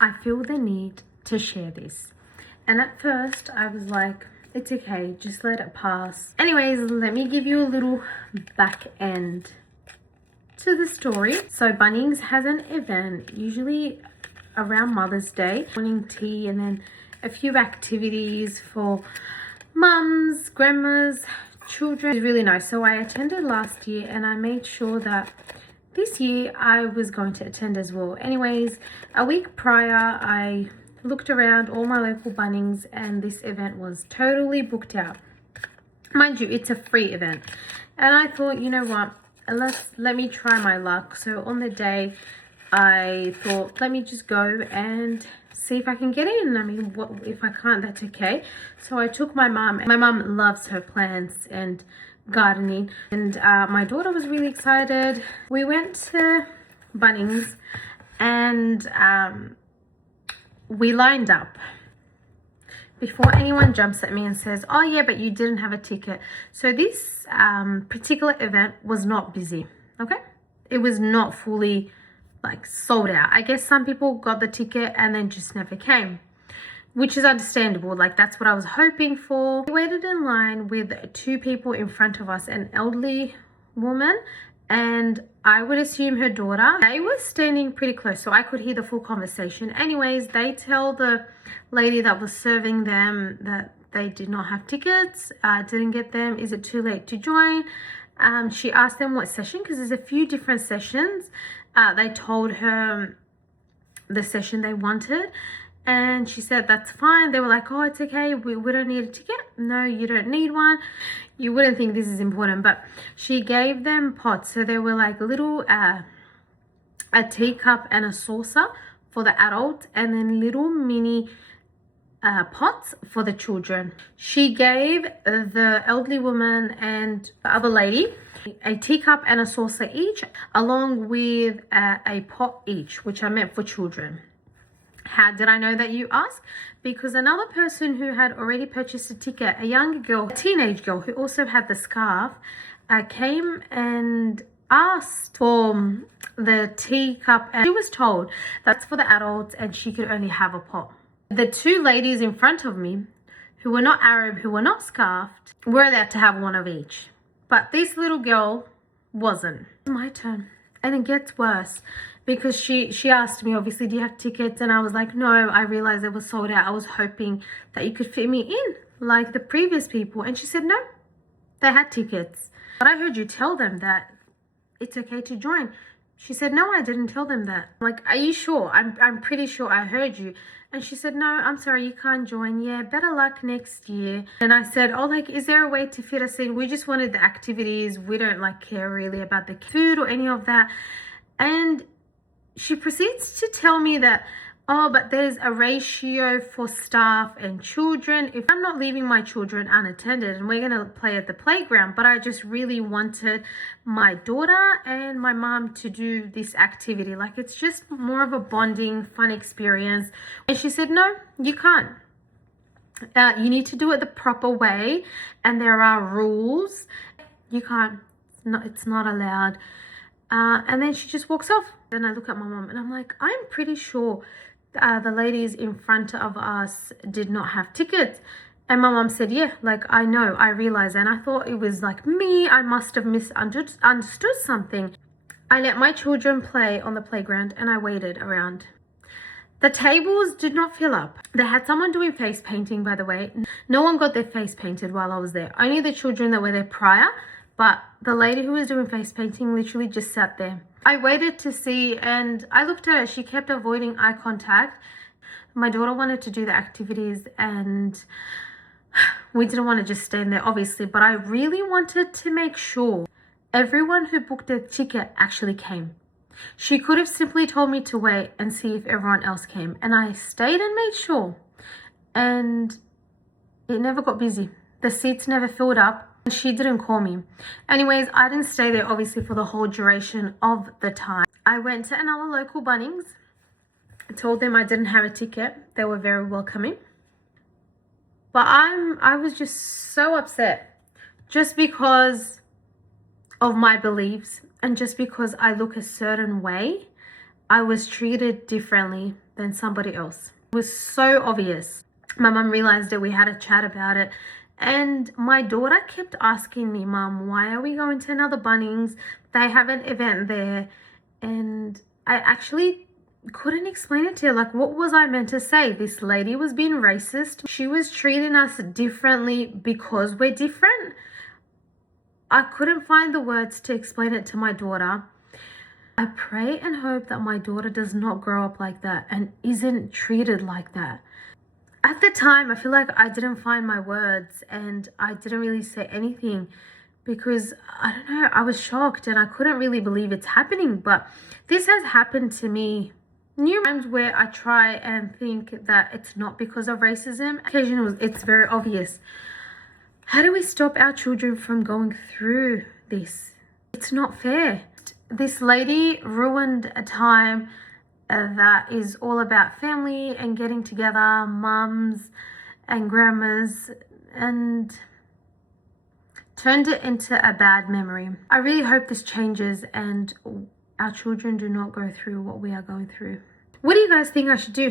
I feel the need to share this. And at first I was like, it's okay, just let it pass. Anyways, let me give you a little back end to the story. So Bunnings has an event usually around Mother's Day, morning tea, and then a few activities for mums, grandmas, children. It's really nice. So I attended last year and I made sure that this year I was going to attend as well. Anyways, a week prior I looked around all my local Bunnings and this event was totally booked out. Mind you, it's a free event. And I thought, you know what, let me try my luck. So on the day I thought, let me just go and see if I can get in. I mean, what if I can't, that's okay. So I took my mum. My mum loves her plants and gardening, and my daughter was really excited. We went to Bunnings and we lined up. Before anyone jumps at me and says, oh yeah, but you didn't have a ticket. So this particular event was not busy, okay? It was not fully like sold out. I guess some people got the ticket and then just never came, which is understandable. Like, that's what I was hoping for. We waited in line with two people in front of us, an elderly woman and I would assume her daughter. They were standing pretty close so I could hear the full conversation. Anyways, they tell the lady that was serving them that they did not have tickets, didn't get them. Is it too late to join? She asked them what session, because there's a few different sessions. They told her the session they wanted and she said that's fine. They were like, oh, it's okay, we don't need a ticket. No, you don't need one. You wouldn't think this is important, but she gave them pots. So they were like little a teacup and a saucer for the adult, and then little mini pots for the children. She gave the elderly woman and the other lady a teacup and a saucer each, along with a pot each, which are meant for children. How did I know that, you ask? Because another person who had already purchased a ticket, a younger girl, a teenage girl who also had the scarf, came and asked for the teacup, and she was told that's for the adults and she could only have a pot. The two ladies in front of me, who were not Arab, who were not scarfed, were allowed to have one of each. But this little girl wasn't. My turn. And it gets worse, because she asked me, obviously, do you have tickets? And I was like, no, I realized it was sold out. I was hoping that you could fit me in like the previous people. And she said, no, they had tickets. But I heard you tell them that it's okay to join. She said, no, I didn't tell them that. I'm like, are you sure? I'm pretty sure I heard you. And she said, no, I'm sorry, you can't join. Yeah, better luck next year. And I said, oh, like, is there a way to fit us in? We just wanted the activities. We don't like care really about the food or any of that. And she proceeds to tell me that, oh, but there's a ratio for staff and children. If I'm not leaving my children unattended and we're going to play at the playground, but I just really wanted my daughter and my mom to do this activity. Like, it's just more of a bonding, fun experience. And she said, no, you can't. You need to do it the proper way. And there are rules. You can't. It's not allowed. And then she just walks off. And I look at my mom and I'm like, I'm pretty sure the ladies in front of us did not have tickets. And my mom said, yeah, like, I know, I realize. And I thought it was like me. I must have misunderstood something. I let my children play on the playground and I waited around. The tables did not fill up. They had someone doing face painting, by the way. No one got their face painted while I was there. Only the children that were there prior. But the lady who was doing face painting literally just sat there. I waited to see, and I looked at her. She kept avoiding eye contact. My daughter wanted to do the activities and we didn't want to just stand there, obviously. But I really wanted to make sure everyone who booked a ticket actually came. She could have simply told me to wait and see if everyone else came. And I stayed and made sure. And it never got busy. The seats never filled up. She didn't call me. Anyways, I didn't stay there obviously for the whole duration of the time. I went to another local Bunnings. I told them I didn't have a ticket. They were very welcoming. But I was just so upset just because of my beliefs and just because I look a certain way. I was treated differently than somebody else. It was so obvious. My mum realized it. We had a chat about it. And my daughter kept asking me, Mum, why are we going to another Bunnings? They have an event there. And I actually couldn't explain it to her. Like, what was I meant to say? This lady was being racist. She was treating us differently because we're different. I couldn't find the words to explain it to my daughter. I pray and hope that my daughter does not grow up like that and isn't treated like that. At the time, I feel like I didn't find my words and I didn't really say anything because, I don't know, I was shocked and I couldn't really believe it's happening. But this has happened to me numerous times where I try and think that it's not because of racism. Occasionally, it's very obvious. How do we stop our children from going through this? It's not fair. This lady ruined a time that is all about family and getting together, mums and grandmas, and turned it into a bad memory. I really hope this changes and our children do not go through what we are going through. What do you guys think I should do?